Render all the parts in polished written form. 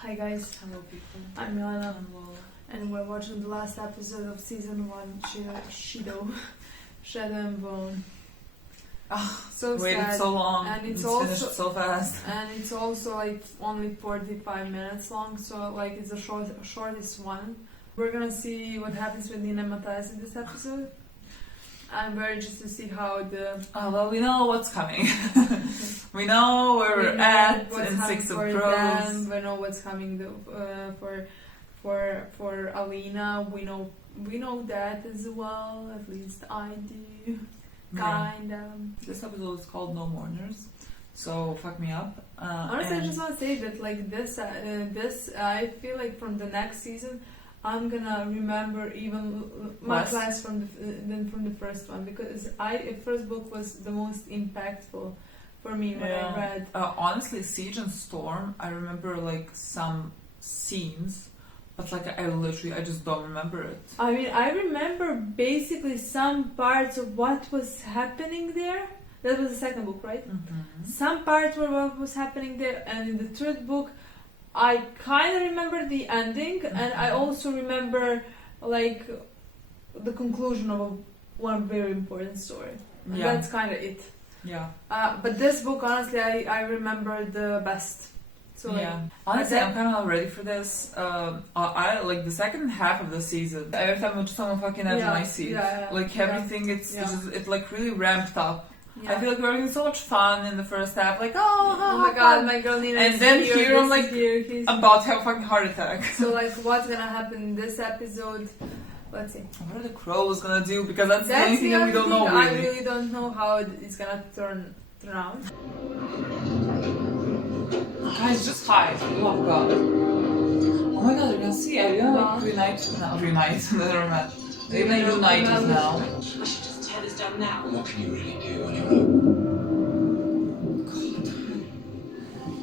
Hi guys, Hello people. I'm Milena, I'm Lola. and we're watching the last episode of season 1, Shadow and Bone. Oh, So waited sad. so long, And it's finished so fast. And it's also like only 45 minutes long, so like it's the shortest one. We're gonna see what happens with Nina and Matthias in this episode. I'm very interested to see how the... Well, we know what's coming. We know where we're at in Six of Crows. We know what's coming for Alina. We know that as well. At least I do. Kind of. This episode is called No Mourners, so fuck me up. Honestly, I just want to say that like this, I feel like from the next season, I'm gonna remember even much less than from the first one, because the first book was the most impactful for me when I read. Honestly, Siege and Storm, I remember like some scenes, but like I just don't remember it. I mean, I remember basically some parts of what was happening there. That was the second book, right? Mm-hmm. Some parts were what was happening there, and in the third book, I kind of remember the ending, and I also remember like the conclusion of one very important story. And that's kind of it. Yeah. But this book, honestly, I remember the best. So honestly, I'm kind of ready for this. I like the second half of the season. Every time someone fucking has my seat, like everything, it like really ramped up. Yeah. I feel like we were having so much fun in the first half, like oh my god, my girl Nina. And then here I'm like about to have a fucking heart attack. So like, what's gonna happen in this episode? Let's see. What are the crows gonna do? Because that's the only thing that we don't know. Really. I really don't know how it's gonna turn out. Guys, just hide. Oh god. Oh my god, you're gonna see. Are you gonna like reunite? Never mind. They're gonna unite us now. I should just tear this down now. What can you really do on your own? God.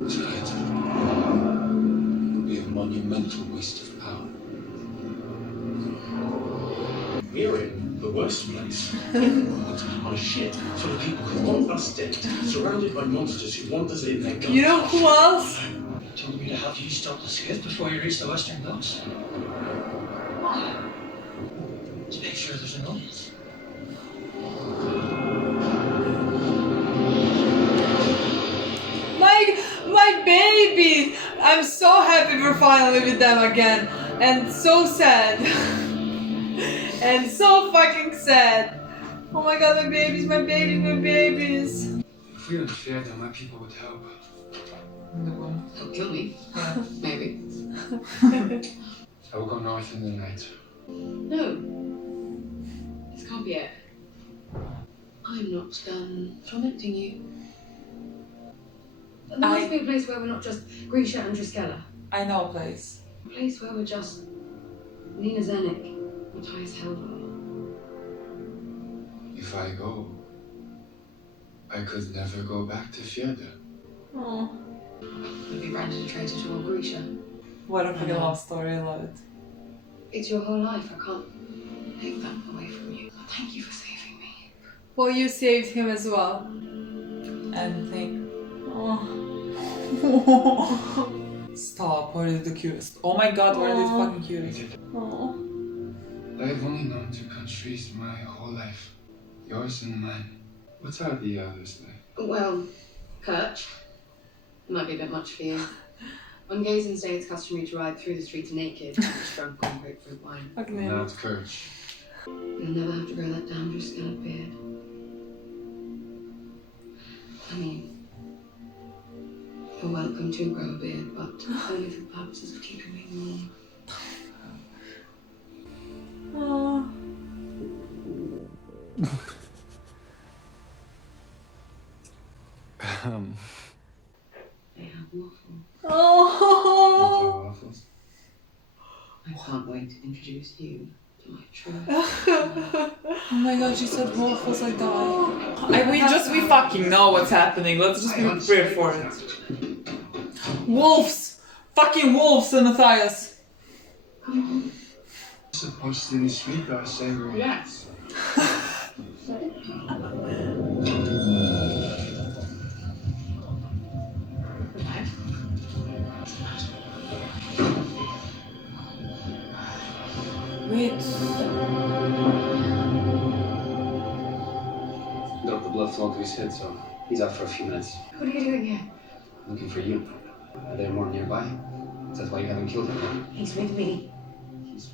Together. It would be a monumental waste of power. We're in the worst place in the world, on a ship full of people who want us dead, surrounded by monsters who want us in their guns. You know who else? Told me to help you stop the skiff before you reach the western ghats. To make sure there's an audience. My baby! I'm so happy we're finally with them again, and so sad. And so fucking sad. Oh my god, my babies, my babies, my babies. If we interfered, then my people would help. He'll kill me. Maybe. I will go north in the night. No. This can't be it. I'm not done tormenting you. There must be a place where we're not just Grisha and Triskella. I know a place. A place where we're just Nina Zenik. Matthias Helvar. If I go, I could never go back to Fjorda. Oh. You'd be branded a traitor to old Grisha. What a pretty love story, I love it. It's your whole life, I can't take that away from you. Thank you for saving me. Well, you saved him as well. And think. Oh. Stop, what is the cutest? Oh my god, what are these fucking cute? Oh. I've only known two countries my whole life. Yours and mine. What are the others like? Well, Kirch. Might be a bit much for you. On Gazing Day, it's customary to ride through the streets naked, drunk on grapefruit wine. Not Kirch. You'll never have to grow that damn scallop beard. I mean, you're welcome to grow a beard, but only for the purposes of keeping me warm. Oh. They have waffles. Oh. Waffles? I can't wait to introduce you to my true. Oh my god, she said waffles, I die. We fucking know what's happening. Let's just be prepared for it. Wolves! Fucking wolves, Matthias! Supposed to be sweet or savory? Yes. Wait. Dropped the blood flow to his head, so he's out for a few minutes. What are you doing here? Looking for you. Are there more nearby? That's why you haven't killed him. He's with me. He's...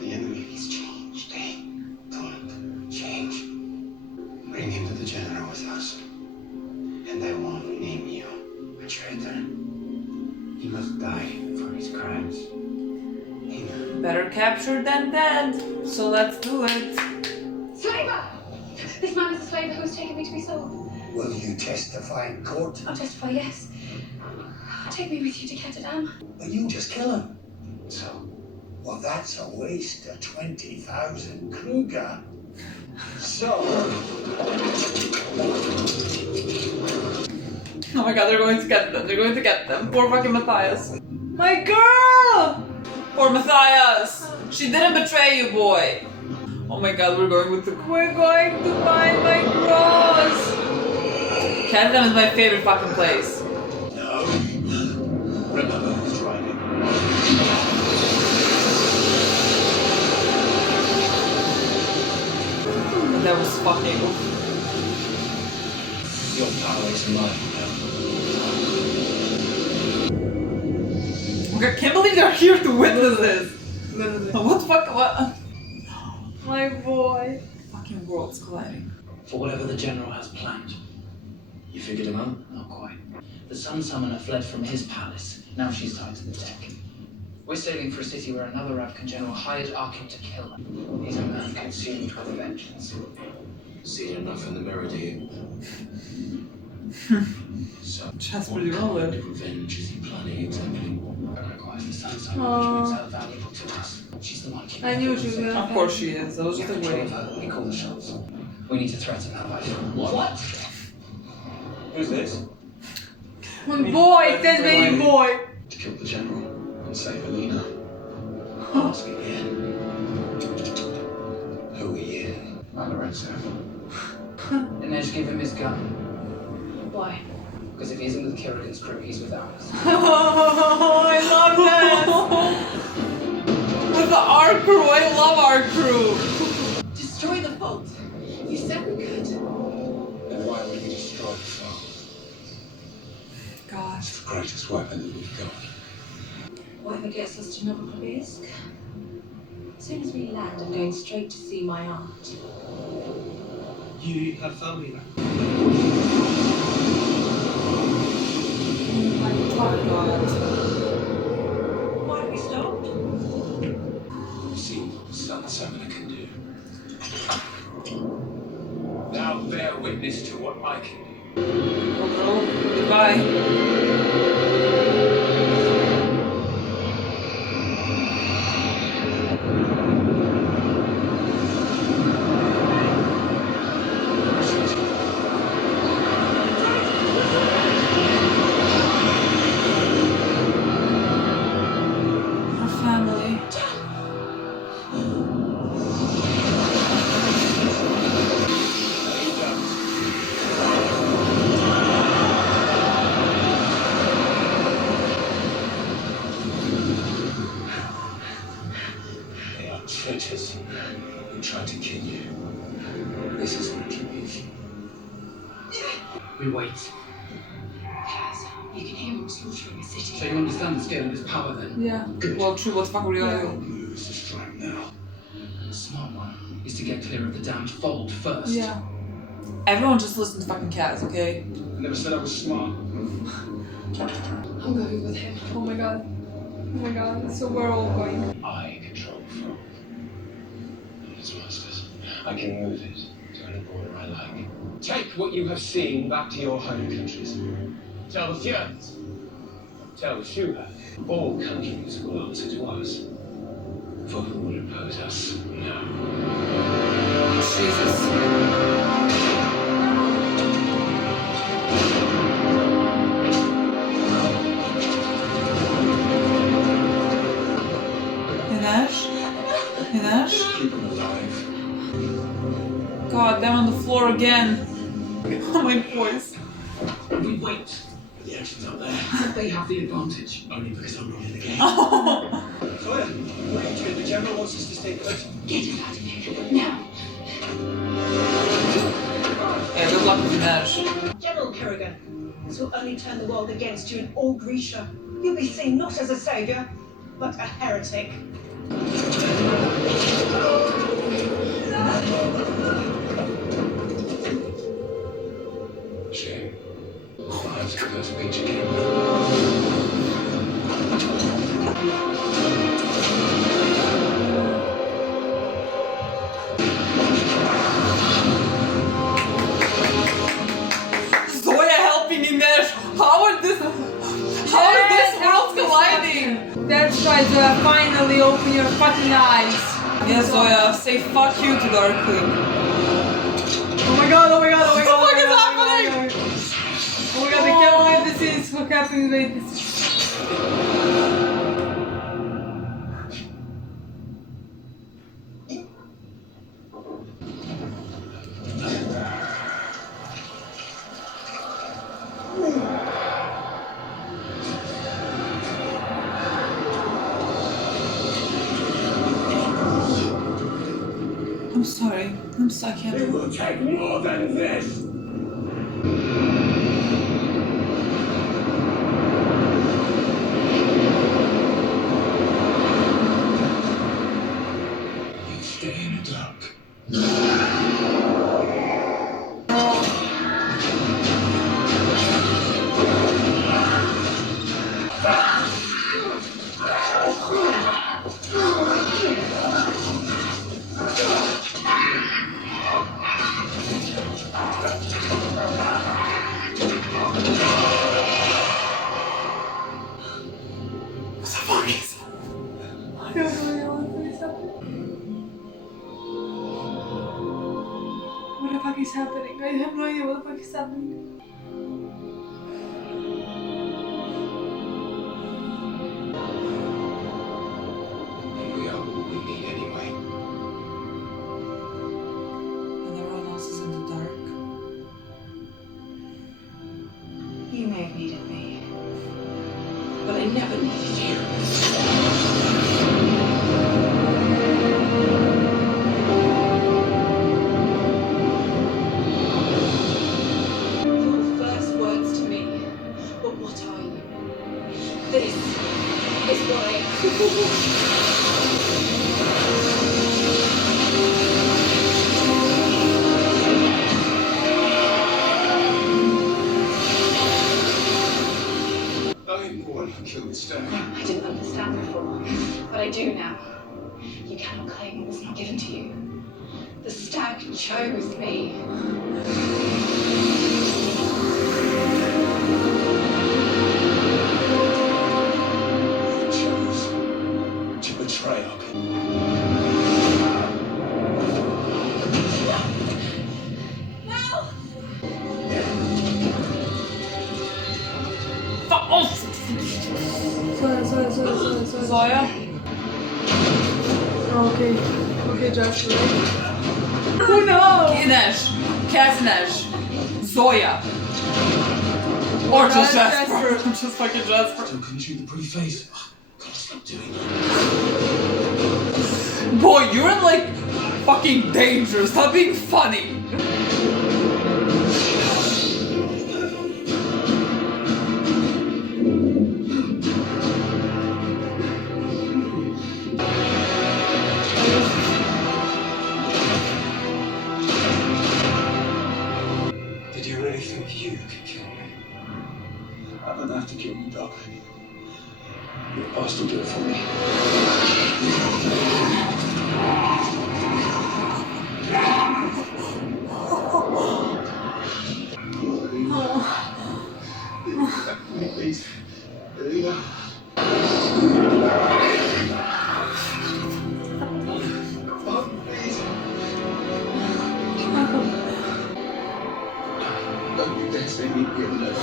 The enemy. He's changed. Hey, don't change. Bring him to the general with us. And I won't name you a traitor. He must die for his crimes. Better capture than dead. So let's do it. Slaver! This man is a slave who has taken me to be sold. Will you testify in court? I'll testify, yes. Take me with you to Ketterdam. But you just kill him. So, Well, that's a waste of 20,000 Kruger. So, Oh my god, they're going to get them. They're going to get them. Poor fucking Matthias. My girl! Poor Matthias! She didn't betray you, boy. Oh my god, we're going to find my cross! Ketterdam is my favorite fucking place. no. Remember who's driving. That was fucking... Your power is mine now. I can't believe they're here to witness this. Literally. What the fuck? What? My boy. Fucking worlds colliding. For whatever the general has planned. you figured him out? Not quite. The Sun Summoner fled from his palace. Now she's tied to the deck. We're sailing for a city where another Ravkan general hired Arkin to kill her. He's a man consumed with vengeance. Seen enough in the mirror, do you? So, That's what pretty well kind then. of revenge is he planning exactly? It requires the Sun Summoner, which makes her valuable to us. She's the one keeping I knew us she was safe. gonna. Of course she is. I was We just have like control waiting. of her. We call the shots. We need to threaten her life. What? Who's this? My boy, that baby boy. To kill the general and save Milena. Ask again. Who are you? Lorenzo. Inej, give him his gun. Why? Because if he isn't with Kerrigan's crew, he's with ours. Oh, I love that. With the our crew, I love our crew. Destroy the vault. You said we could. Then why would we destroy the foe? God. It's the greatest weapon that we've got. Whatever gets us to Novosibirsk. As soon as we land, I'm going straight to see my aunt. You have family there. Oh God. Why have we stopped? We've seen what the Sun Summoner can do. Now bear witness to what I can do. Oh, girl. Goodbye. Our family. They are traitors who try to kill you. This is retribution. We wait. Kaz, you can hear him slaughtering the So city. you understand the scale of his power then? Yeah. Well, true. What the fuck are we gonna Your do? move is to strike now. The smart one is to get clear of the damned fold first. Yeah. Everyone just listen to fucking Kaz, okay? I never said I was smart. I'm going with him. Oh my god. Oh my god. So we're all going. I control the foe. Not its masters. I can move it to any border I like. Take what you have seen back to your home countries. Tell the Furies. Tell Shura. All countries will answer to us. For who would oppose us now? Jesus. Inej? Keep them alive. God, they're on the floor again. Oh my voice. We wait. The action's up there. They have the advantage. Only because I'm not in the game. Sawyer, what are you doing? The General wants us to stay put. Get him out of here. Now. Yeah, good luck with Nash. General Kerrigan, this will only turn the world against you and all Grisha. You'll be seen not as a saviour, but a heretic. Shame. I'll have to go to the beach again. Zoya helping in there. How is this world colliding? That's why Zoya, finally open your fucking eyes. Yes, Zoya, say fuck you to Dark Queen. Oh my god, oh my god, oh my god. What the fuck is happening? Oh my god, I can't believe this is what happened with this. I'm sorry. I'm stuck here. It will take more than this. You stay in the dark. What the fuck is happening? I have no idea what the fuck is happening. We are what we need anyway. And everyone else is in the dark. You may have needed me, but I never needed you. Your first words to me were, "What are you?" This is what I am. I'm the one who killed Stone. I didn't understand before, but I do now. You cannot claim what was not given to you. The stag chose me. You chose to betray our people. Fuck off! Zoya? Okay. Okay, Jasper. Oh no! Kinesh, Kaznesh, Zoya. Or just Jasper. Just fucking Jasper. Still couldn't shoot the preface. Gotta stop doing that. Boy, you're in like fucking danger. Stop being funny. Did you really think you could kill me? I don't have to kill you, darling. Your past will do it for me. Please. Milena. Oh, please. Don't you dare say me here alone.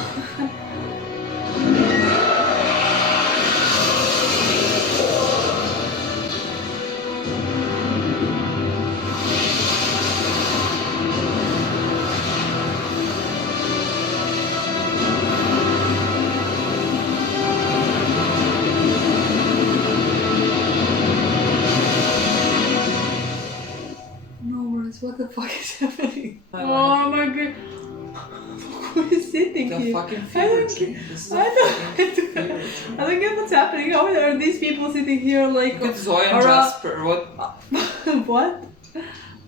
the fuck is happening? Oh my god. Who is sitting the here? Fucking fever dream. This is a I fucking fever dream. don't get what's happening. How are these people sitting here like... Look at Zoe and Jasper. What? What?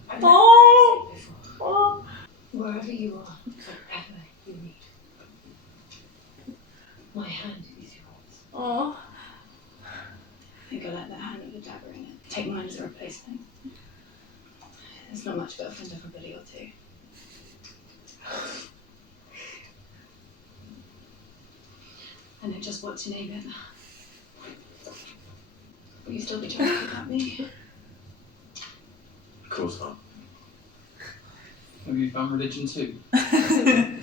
I've Oh! never seen it before. Oh! Wherever you are, whatever you need. My hand is yours. Oh. I think I like the hand with the dagger in it. Take mine as a replacement. There's not much but a friend of a buddy or two. I know just what to name it. Will you still be trying to kidnap me? Of course not. Have you found religion too? I'm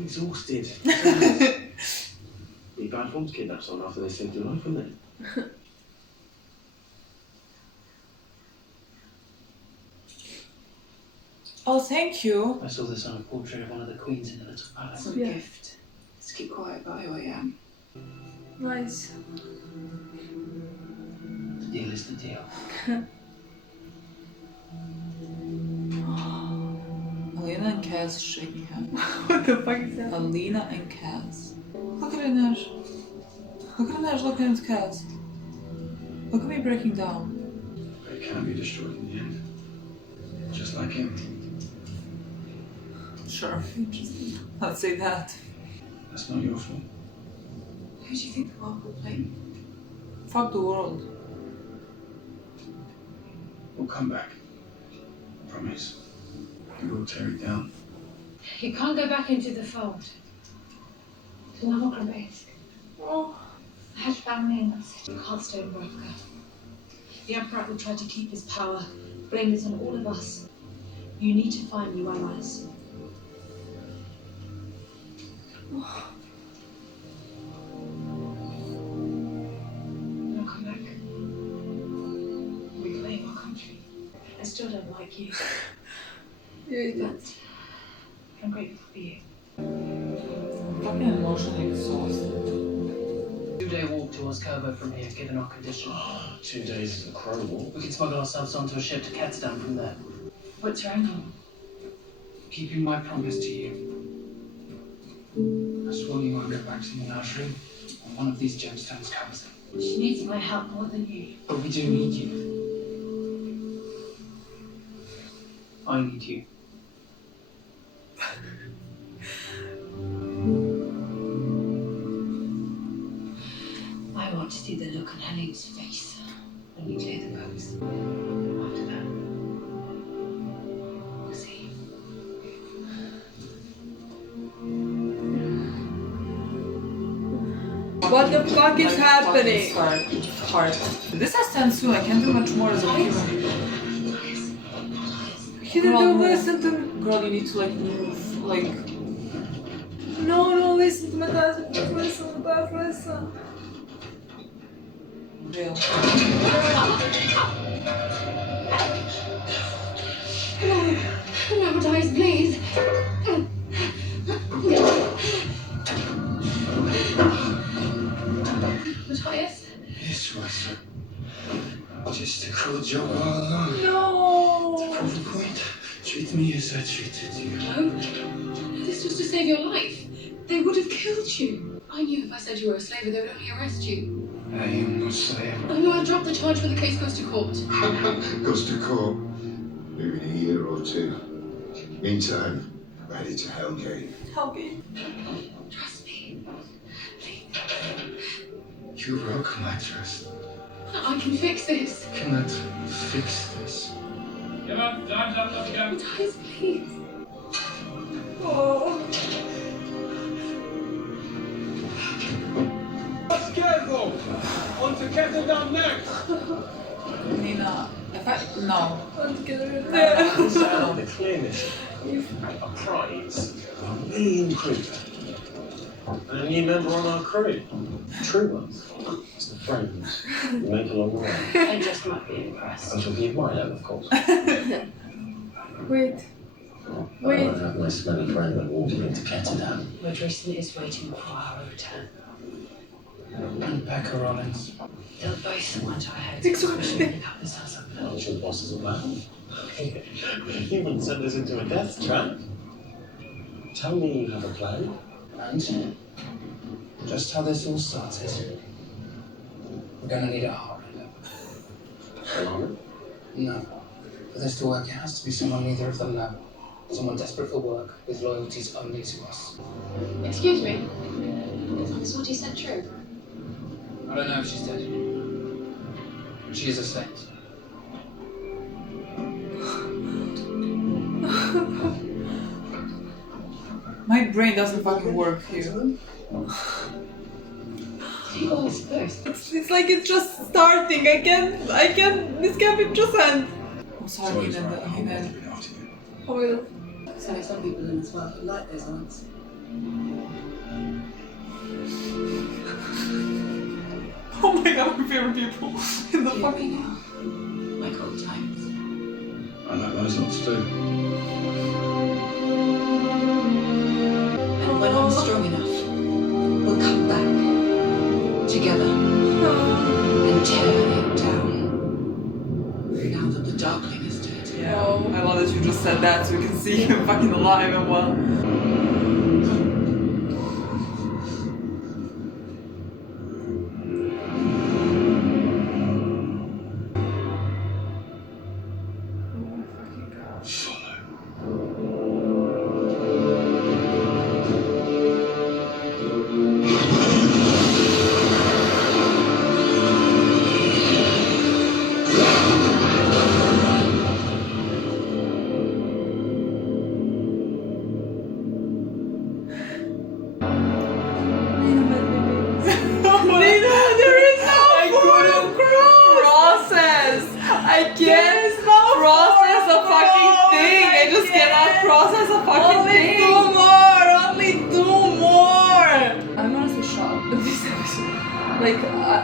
exhausted. Be bad form to kidnap someone after they saved your life, wouldn't it? Oh, thank you. I saw this on a portrait of one of the queens in the little palace. Some gift. Just keep quiet about who I am. Nice. The deal is the deal. Milena and Kaz shaking hands. What the fuck is that? Alina and Kaz. Look at Inej. Look at Inej looking at Kaz. Look at me breaking down. But it can be destroyed in the end. Just like him. Sure. Let's say that. That's not your fault. Who do you think the world will blame? Fuck the world. We'll come back. Promise. We will tear it down. You can't go back into the fold. It's not climax. Oh. I had family in that city. You can't stay in Bravka. The Emperor will try to keep his power, blame this on all of us. You need to find new allies. I'll come back. Reclaim our country. I still don't like you, but I'm grateful for you. Fucking emotionally exhausted. 2-day walk towards Kerbo from here, given our condition. 2 days is a crow walk. We can smuggle ourselves onto a ship to Ketterdam from there. What's your angle? Keeping my promise to you. I swore you won't go back to the nursery, and one of these gemstones covers it. She needs my help more than you. But we do need you. I need you. I want to see the look on Helene's face when you clear the boats. After that, we'll see. What the fuck is happening? Hard. This has 10 soon. I can't do much more as a human. He didn't listen to me. Girl, you need to like move. Like. No, listen to my dad. Listen, listen. Real. No, Matthias, please. Matthias? This was just a cruel joke all along. No. To prove a point, treat me as I treated you. No. This was to save your life. They would have killed you. I knew if I said you were a slave, they would only arrest you. I am no slave. Oh no, I'll drop the charge when the case goes to court. Goes to court. Maybe in a year or two. Meantime, ready to Hellgate. Hellgate. Trust me. You broke my trust. I can fix this. Cannot fix this. Matthias, please. Oh. Careful! On to Ketterdam next! Nina, if I. No. Let's get rid of And that. the clearness a prize, a million crew. And a new member on our crew. True ones. It's the friends we make along the way. I just might be impressed. I'm talking of Milo, of course. Wait. I won't have my smelly friend walking into Ketterdam. Rodrison is waiting for our return. And Becca Rollins. They'll both want our heads. Exhaustion. Pick up this house up. I'm sure the boss is aware. You wouldn't send us into a death trap. Tell me you have a plan. And just how this all started, we're gonna need a heart. Milena? No. For this to work, it has to be someone neither of them know. Someone desperate for work, with loyalties only to us. Excuse me. Is what he said true? I don't know if she's dead. She is a saint. My brain doesn't fucking work here. You always first. It's like it's just starting. I can't, this can't be just end. I'm sorry, Nina. Oh my god. So some people in this world who like those aunts. Oh my god, my favorite people in the fucking... Like old times. I like those lots too. And when I'm strong enough, we'll come back together and tear it down. Now that the Darkling is dead. Yeah, I love that you just said that so we can see him fucking alive and well.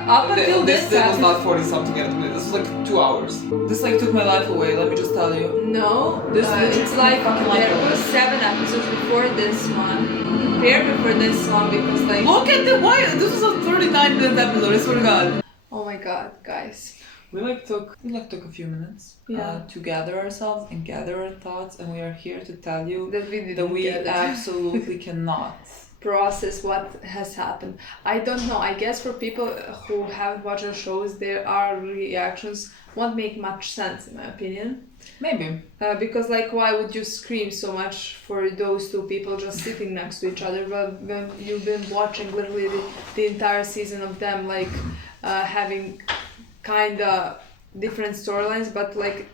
Up until this was not 40 something minutes. This was like 2 hours. This like took my life away, let me just tell you. No, it's like there was 7 episodes before this one. Prepare before this one because like... Look at the why! This was a 39-minute episode, I swear to god. Oh my god, guys. We took a few minutes to gather ourselves and gather our thoughts, and we are here to tell you that we absolutely cannot process what has happened. I don't know. I guess for people who haven't watched the shows, there are reactions won't make much sense in my opinion. Maybe. Because like why would you scream so much for those two people just sitting next to each other when you've been watching literally the entire season of them like having kinda different storylines, but like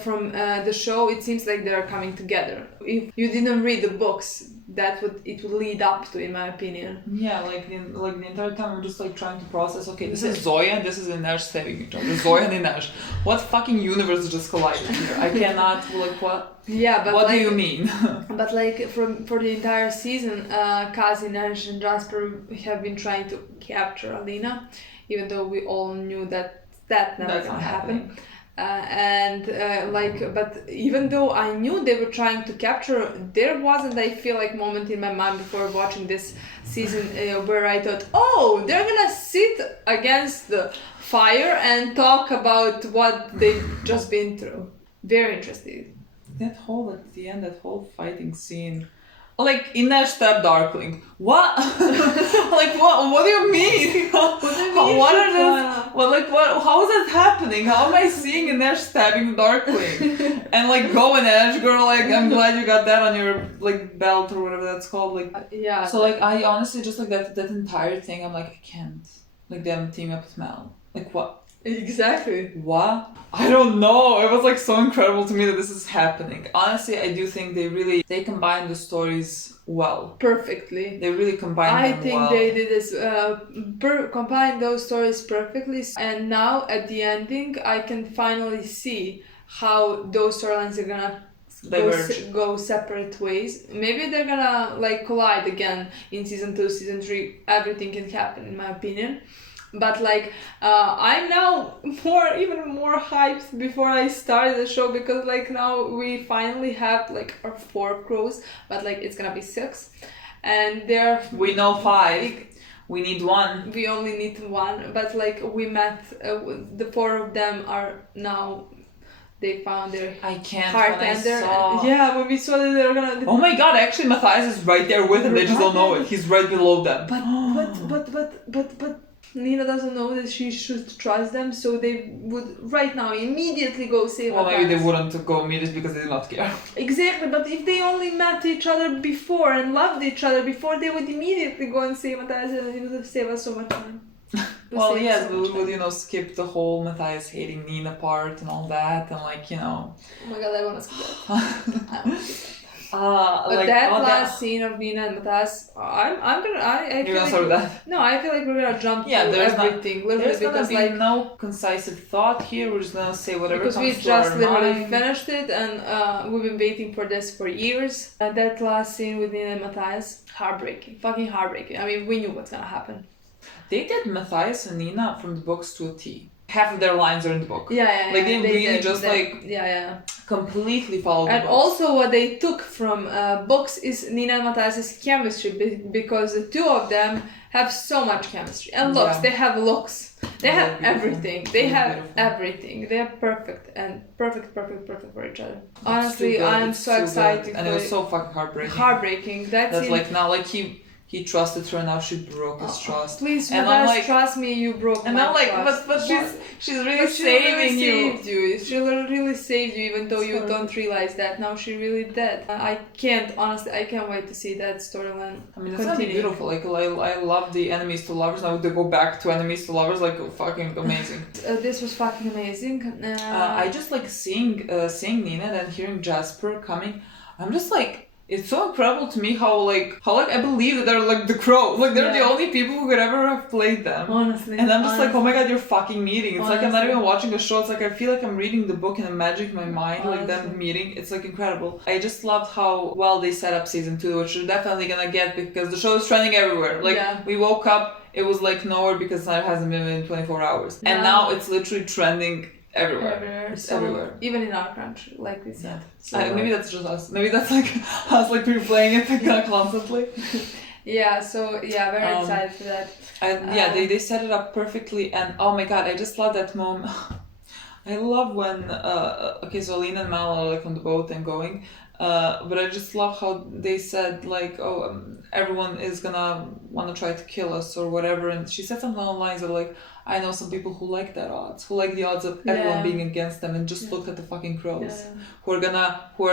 from the show it seems like they're coming together. If you didn't read the books, it would lead up to, in my opinion. Yeah, like the entire time we're just like trying to process, okay, this is Zoya and this is Inej saving each other. Zoya and Inej. What fucking universe just collided here? I cannot, like, what? Yeah, but what like, do you mean? But like for the entire season, Kaz, Inej and Jasper have been trying to capture Alina, even though we all knew that never gonna happen. But even though I knew they were trying to capture, there wasn't, I feel like, moment in my mind before watching this season where I thought, oh, they're gonna sit against the fire and talk about what they've just been through. Very interesting. That whole, at the end, that whole fighting scene. Like, Inej stabbed Darkling. What? Like, what do you mean? What do you mean? How is that happening? How am I seeing Inej stabbing Darkling? And like, go Inej, girl, like, I'm glad you got that on your, like, belt or whatever that's called. Like, yeah. So, like, I honestly just, like, that entire thing, I'm like, I can't. Like, them team up with Mel. Like, what? Exactly. What? I don't know. It was like so incredible to me that this is happening. Honestly, I do think they combine the stories well. Perfectly. They really combine them well. I think they did this, combine those stories perfectly. And now at the ending, I can finally see how those storylines are gonna go separate ways. Maybe they're gonna like collide again in season 2, season 3. Everything can happen in my opinion. But like, I'm now even more hyped before I started the show because like now we finally have like our 4 crows, but like it's gonna be 6, and we know 5. We need 1. We only need 1, but like we met the 4 of them are now they found their I can't heart when I tender. saw... Yeah, when we saw that they were gonna. Oh my god! Actually, Matthias is right there with them. They just don't know it. He's right below them. But Nina doesn't know that she should trust them, so they would right now immediately go save Well, Matthias. maybe they wouldn't go immediately because they did not care. Exactly, but if they only met each other before and loved each other before, they would immediately go and save Matthias, and it would save us so much time. Well, yes, we would, skip the whole Matthias hating Nina part and all that, and Oh my god, I wanna skip that. I wanna skip that. But like, that last scene of Nina and Matthias, I You're feel gonna start with that? No, I feel like we're gonna jump through everything. There's because gonna be no concise thought here. We're just gonna say whatever because comes we to just our literally mind. finished it, and we've been waiting for this for years. That last scene with Nina and Matthias, heartbreaking, fucking heartbreaking. I mean, we knew what's gonna happen. They did Matthias and Nina from the books to a T. Half of their lines are in the book. Yeah. Like they really just completely followed the And books. also what they took from books is Nina and Matthias' chemistry, because the two of them have so much chemistry. And looks, they have looks. They have everything. They have everything. They are perfect and perfect for each other. Honestly, I'm so excited. And it was so fucking heartbreaking. Heartbreaking. That's like now, like he trusted her, now she broke his trust. Please, and Matthias, I'm like, trust me, you broke and my I'm like, trust. but she's really saving you. She really saved you, even though you don't realize that. Now she really did. I can't wait to see that storyline. I mean, it's gonna be beautiful. Like, I love the enemies to lovers. Now they go back to enemies to lovers, like fucking amazing. This was fucking amazing. I just like seeing Nina and then hearing Jasper coming. I'm just like, it's so incredible to me how I believe that they're like the Crow. Like they're the only people who could ever have played them. Honestly. And I'm just like, oh my god, you're fucking meeting. It's like I'm not even watching the show. It's like I feel like I'm reading the book and imagining in my mind like them meeting. It's like incredible. I just loved how well they set up season 2, which we're definitely gonna get because the show is trending everywhere. Like we woke up, it was like nowhere because it hasn't been in 24 hours. And now it's literally trending everywhere. It's everywhere. Even in our country, like we said. So, maybe that's just us. Maybe that's like us like replaying it constantly. Very excited for that. They set it up perfectly, and oh my god, I just love that moment. I love when so Alina and Mal are like on the boat and going, but I just love how they said like, everyone is gonna want to try to kill us or whatever, and she said something along the lines of like, I know some people who like that odds, who like the odds of everyone being against them, and just looked at the fucking Crows, who are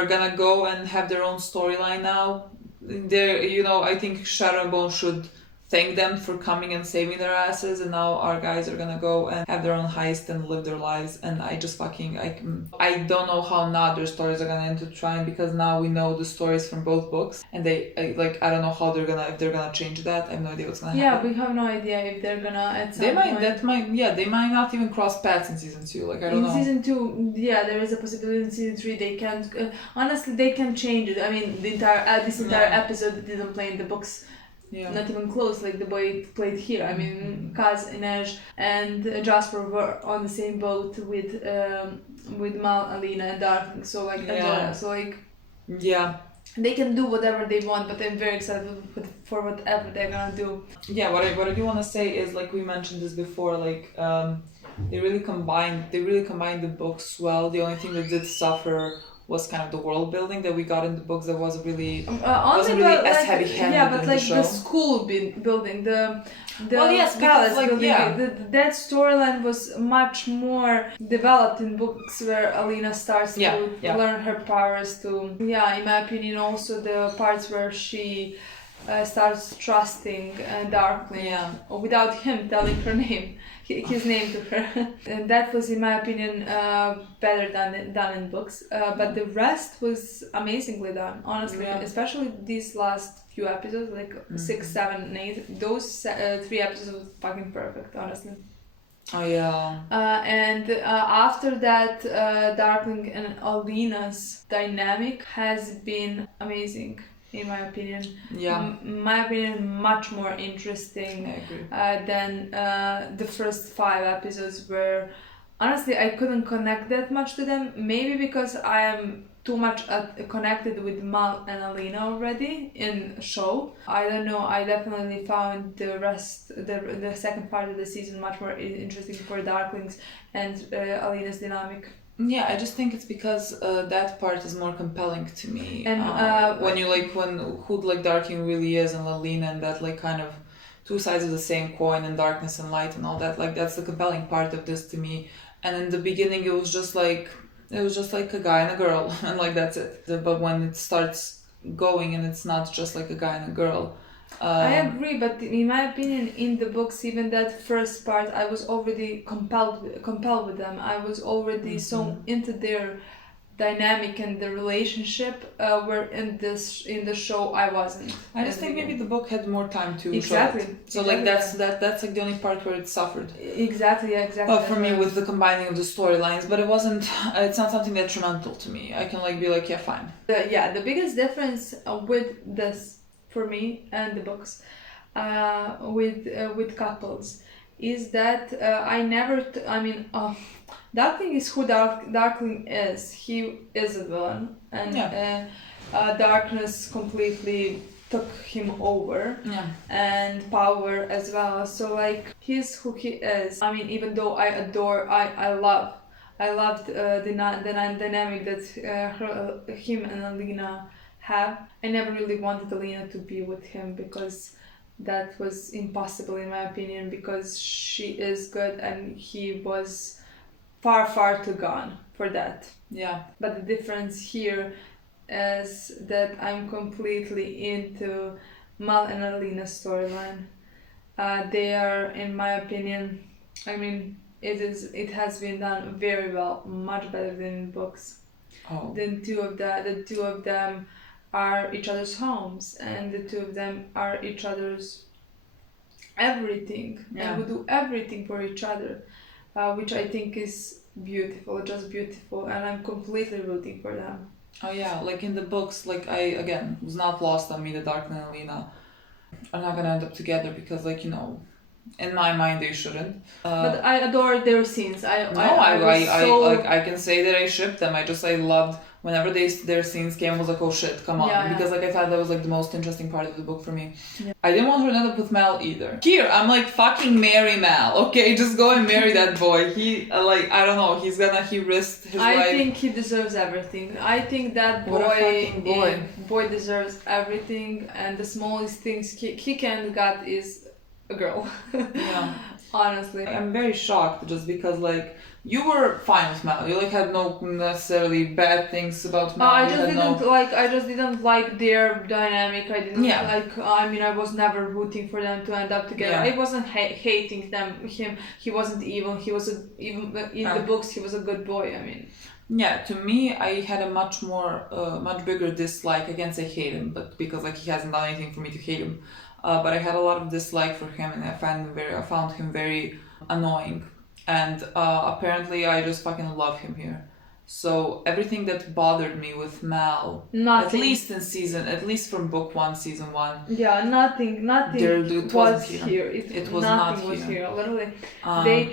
gonna go and have their own storyline now. I think Sharon should thank them for coming and saving their asses, and now our guys are gonna go and have their own heist and live their lives. And I just I don't know how now their stories are gonna intertwine, because now we know the stories from both books, and I don't know how if they're gonna change that. I have no idea what's gonna happen. We have no idea if they're gonna at some they point. they might not even cross paths in season 2. Like I don't know. In season 2, there is a possibility. In season 3, they can honestly they can change it. I mean, this entire episode didn't play in the books. Not even close, like the way it played here. I mean, Kaz, Inej, and Jasper were on the same boat with Mal, Alina, and Darkling. So they can do whatever they want, but I'm very excited for whatever they're gonna do. Yeah, what I do want to say is, like we mentioned this before, like they really combined the books well. The only thing that did suffer was kind of the world building that we got in the books that wasn't really as heavy-handed. Yeah, but in like the show. the school building, the palace because, building, that storyline was much more developed in books, where Alina starts to learn her powers. In my opinion, also the parts where she starts trusting Darkling without him telling her name. His name to her, and that was, in my opinion, better done in books. But the rest was amazingly done, honestly. Especially these last few episodes, like 6, 7, and 8. Those 3 episodes were fucking perfect, honestly. Oh yeah. And after that, Darkling and Alina's dynamic has been amazing. In my opinion, my opinion, much more interesting than the first 5 episodes, where honestly I couldn't connect that much to them. Maybe because I am too much connected with Mal and Alina already in show. I don't know. I definitely found the second part of the season much more interesting for Darklings and Alina's dynamic. Yeah, I just think it's because that part is more compelling to me. And when you like who like Darkwing really is and Lelena and that like kind of two sides of the same coin and darkness and light and all that, like that's the compelling part of this to me. And in the beginning it was just like a guy and a girl and like that's it. But when it starts going and it's not just like a guy and a girl. I agree, but in my opinion, in the books, even that first part, I was already compelled with them. I was already so into their dynamic and the relationship. Where in the show, I wasn't. I just think maybe the book had more time to exactly. show it. So like that's like the only part where it suffered. Exactly. For me, with the combining of the storylines, but it wasn't. It's not something detrimental to me. I can like be like, yeah, fine. The biggest difference with this. For me and the books with couples is that I never Darkwing is who Darkwing is. He is a villain and darkness completely took him over and power as well, so like he's who he is. I mean, even though I loved the dynamic that him and Alina have. I never really wanted Alina to be with him because that was impossible in my opinion, because she is good and he was far too gone for that. Yeah. But the difference here is that I'm completely into Mal and Alina's storyline. They are, in my opinion, I mean, it has been done very well, much better than in books. The two of them are each other's homes, and the two of them are each other's everything, and we do everything for each other, which I think is beautiful, just beautiful, and I'm completely rooting for them. Oh yeah, like in the books, like I again was not lost on me that Darkwing and Alina are not gonna end up together because, like, you know, in my mind they shouldn't. But I adore their scenes. I can say that I shipped them. I loved whenever their scenes came. I was like, oh shit, come on, because like I thought that was like the most interesting part of the book for me. Yeah. I didn't want her to end up with Mal either. Here, I'm like, fucking marry Mal, okay? Just go and marry that boy. He I don't know. He risked his life. I think he deserves everything. I think that boy deserves everything, and the smallest things he can got is a girl. Yeah. Honestly, I'm very shocked just because like you were fine with Mal. You like had no necessarily bad things about Mal. I just didn't like their dynamic. I didn't like. I mean, I was never rooting for them to end up together. I wasn't hating them. He wasn't evil. He was even in the books. He was a good boy. I mean. Yeah, to me, I had a much bigger dislike. I can't say hate him, but because like he hasn't done anything for me to hate him. But I had a lot of dislike for him, and I found him very annoying. And apparently, I just fucking love him here. So everything that bothered me with Mal, at least from book 1, season 1. Yeah, nothing was here. It was not here. Literally, they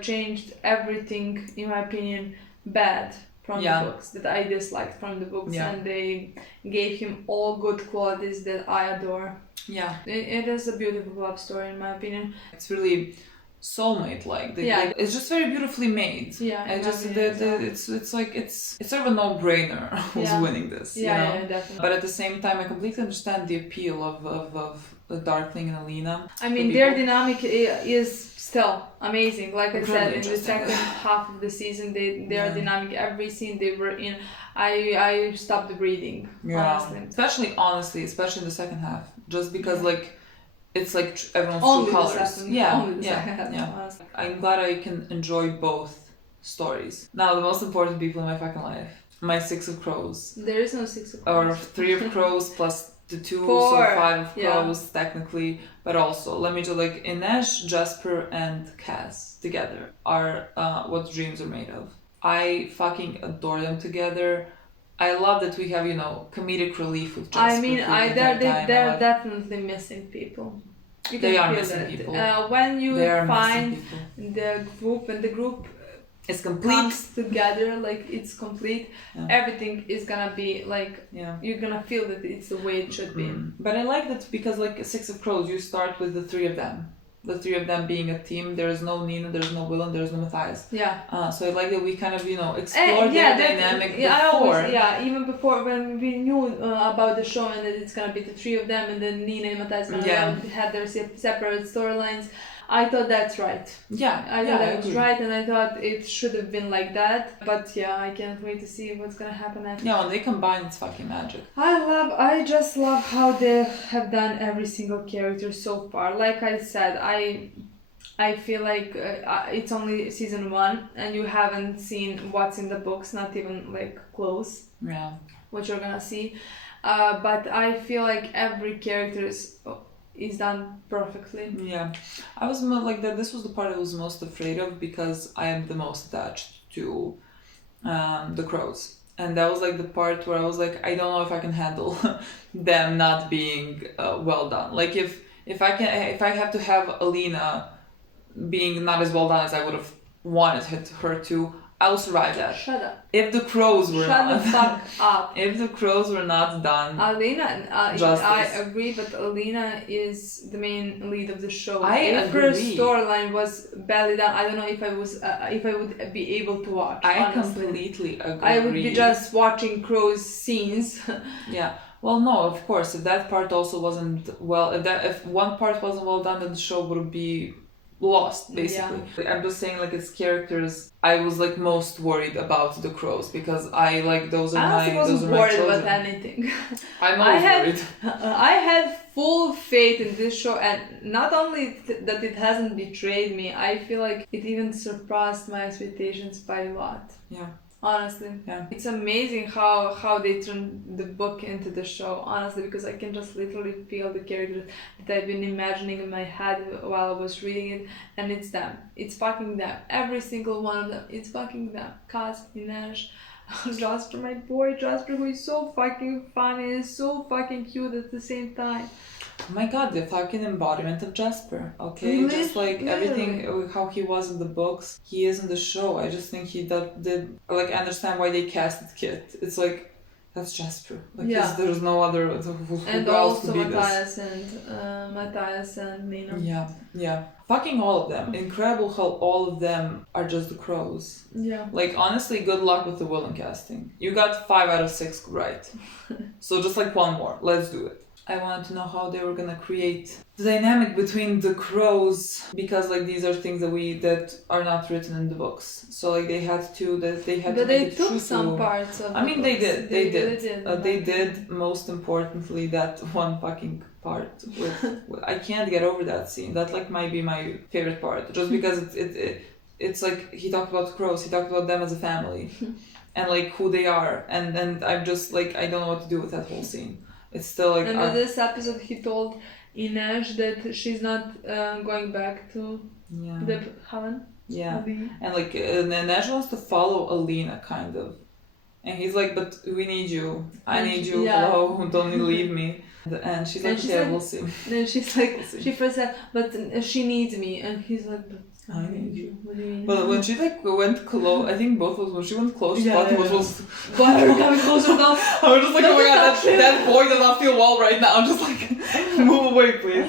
changed everything, in my opinion, bad from the books that I disliked from the books, and they gave him all good qualities that I adore. Yeah, it is a beautiful love story, in my opinion. It's really soulmate like. It's just very beautifully made. Yeah, it's sort of a no-brainer who's winning this. Yeah, definitely. But at the same time, I completely understand the appeal of Darkwing and Alina. I mean, their dynamic is still amazing. Like I said, in the second half of the season, their dynamic, every scene they were in, I stopped breathing. Yeah, honestly, especially in the second half, just because like. It's like everyone's true colors. I'm glad I can enjoy both stories. Now, the most important people in my fucking life. My 6 of Crows. There is no 6 of Crows. Or 3 of Crows plus the 2, so 5 of Crows technically. But also, let me just like Inej, Jasper, and Cass together are what dreams are made of. I fucking adore them together. I love that we have, comedic relief with Jasper. I mean, they're definitely missing people. They are missing people. When you find the group and the group is complete, comes together, like it's complete, everything is gonna be like, you're gonna feel that it's the way it should be. But I like that because like 6 of Crows, you start with the 3 of them. the three of them being a team. There is no Nina, there's no Will, and there's no Matthias. Yeah. So I like that we kind of, explored their dynamic before. Even before when we knew about the show and that it's gonna be the three of them and then Nina and Matthias gonna have their separate storylines. I thought that's right. Yeah, I thought that was right, and I thought it should have been like that. But yeah, I can't wait to see what's gonna happen next. Yeah, when they combine, it's fucking magic. I just love how they have done every single character so far. Like I said, I feel like it's only season 1, and you haven't seen what's in the books, not even like close. Yeah. What you're gonna see, but I feel like every character is done perfectly. Yeah, I was more like that. This was the part I was most afraid of because I am the most attached to the crows, and that was like the part where I was like, I don't know if I can handle them not being well done. Like if I have to have Alina being not as well done as I would have wanted her to, I will survive that. Shut up. If the crows were Shut the fuck up. If the crows were not done, Alina, justice. I agree, but Alina is the main lead of the show. If her storyline was badly done, I don't know if I would be able to watch. Honestly. Completely agree. I would be just watching crows scenes. Yeah. Well, no, of course. If that part also wasn't well, if one part wasn't well done, then the show would be lost, basically. Yeah. I'm just saying, like, as characters, I was like most worried about the crows because I like those are my children. I wasn't worried about anything. I'm always worried. I had full faith in this show, and not only that it hasn't betrayed me, I feel like it even surpassed my expectations by a lot. Yeah. Honestly, yeah, it's amazing how they turned the book into the show. Honestly, because I can just literally feel the characters that I've been imagining in my head while I was reading it, and it's them. It's fucking them. Every single one of them. It's fucking them. Kaz, Inej, Jasper, my boy Jasper, who is so fucking funny and so fucking cute at the same time. Oh my god, the fucking embodiment of Jasper, okay? Just like everything, how he was in the books, he is in the show. I just think he did like, understand why they casted Kit. It's like, that's Jasper. Like, there's no other, who and else also could be Matthias and Nina. Yeah. Fucking all of them. Incredible how all of them are just the crows. Yeah. Like, honestly, good luck with the villain casting. You got 5 out of 6 right. So just like one more. Let's do it. I wanted to know how they were gonna create the dynamic between the crows, because like these are things that are not written in the books. So like they had to But they took some parts of. I mean, they did. They did. Most importantly, that one fucking part with I can't get over that scene. That like might be my favorite part, just because it's like he talked about the crows. He talked about them as a family, and like who they are, and I'm just like, I don't know what to do with that whole scene. It's still like. And in this episode, he told Inej that she's not going back to the Helen. Yeah, and like Inej wants to follow Alina, kind of, and he's like, "But we need you. I need you. Hello, don't leave me." And she's like, "Yeah, we'll see." Then she's like, she first said, "But she needs me," and he's like, "But I need you." What do you mean? But when she like went close, I think both of us, when she went close, was why are we coming closer now? I was just like, oh my god, that boy does not feel well right now. Just like, move away, please.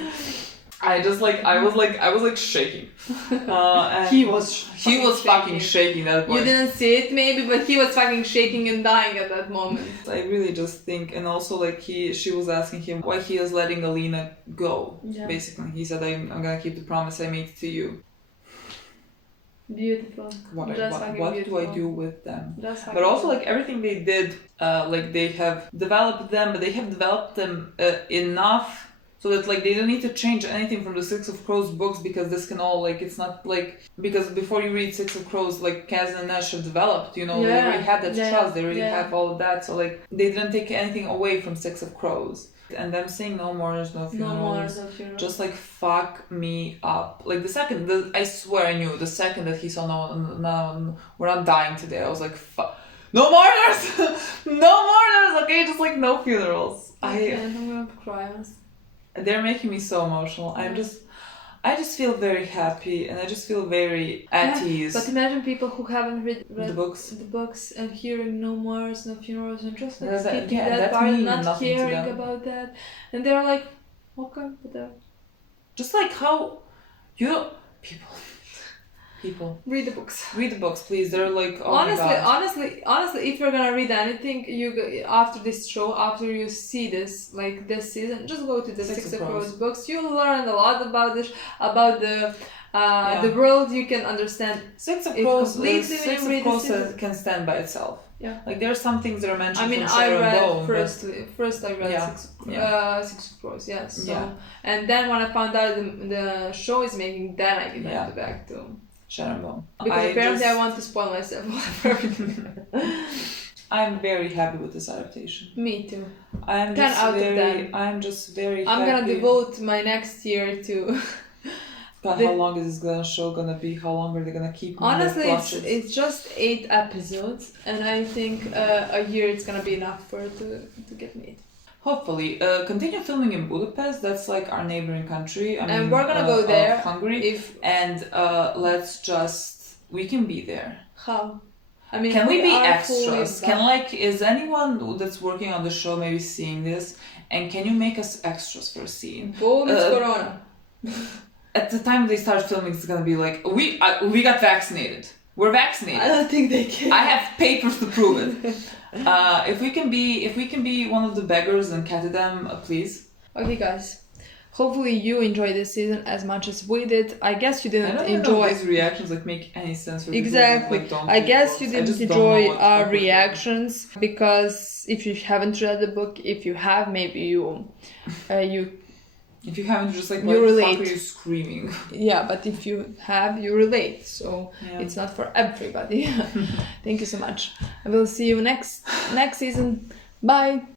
I was like shaking. And he was fucking shaking that point. You didn't see it maybe, but he was fucking shaking and dying at that moment. I really just think, and also like she was asking him why he is letting Alina go. Yeah. Basically, he said, I'm gonna keep the promise I made to you. Beautiful. What do I do with them? But also like everything they did, like they have developed them, but they have developed them enough so that like they don't need to change anything from the Six of Crows books, because this can all like, it's not like, because before you read Six of Crows, like Kaz and Inej have developed, they already had that trust, they already have all of that, so like they didn't take anything away from Six of Crows. And them saying no mourners, no funerals, just like fuck me up. Like I swear I knew the second that he saw no, we're not dying today. I was like, fuck, no mourners, no mourners. Okay, just like no funerals. I'm gonna cry. They're making me so emotional. I just feel very happy, and I just feel very at ease. But imagine people who haven't read the books and hearing no mourners, no funerals, and just like skipping that part and not caring about that, and they're like, okay, whatever. Just like how People. Read the books. Read the books, please. They're like, oh my God. Honestly, if you're gonna read anything, after this show, after you see this, like this season, just go to the Six of Crows books. You'll learn a lot about the world. You can understand. Six of Crows can stand by itself. Yeah. Like there are some things that are mentioned. I mean, I read first I read Six of Crows. Yeah. So and then when I found out the show is making, then I went back to Sharon Bone. Because apparently I want to spoil myself. I'm very happy with this adaptation. Me too. I'm 10 out of 10. I'm just very I'm happy. gonna devote my next year to... God, how long is this show gonna be? How long are they gonna keep me? Honestly, it's just 8 episodes, and I think a year it's gonna be enough for it to get made. Hopefully. Continue filming in Budapest, that's like our neighboring country. And we're gonna go there. Hungary. We can be there. How? I mean, can we be extras? Is anyone that's working on the show maybe seeing this? And can you make us extras for a scene? Go with Corona. At the time they start filming, it's gonna be like, we got vaccinated. We're vaccinated. I don't think they can. I have papers to prove it. If we can be one of the beggars and cat them, please. Okay, guys. Hopefully you enjoyed this season as much as we did. I guess you didn't enjoy. I don't know if these reactions make any sense. For exactly. People, I guess you didn't enjoy our reactions because if you haven't read the book, if you have, maybe you. If you haven't, just like, you relate. Fuck are you screaming? Yeah, but if you have, you relate. So it's not for everybody. Thank you so much. I will see you next season. Bye.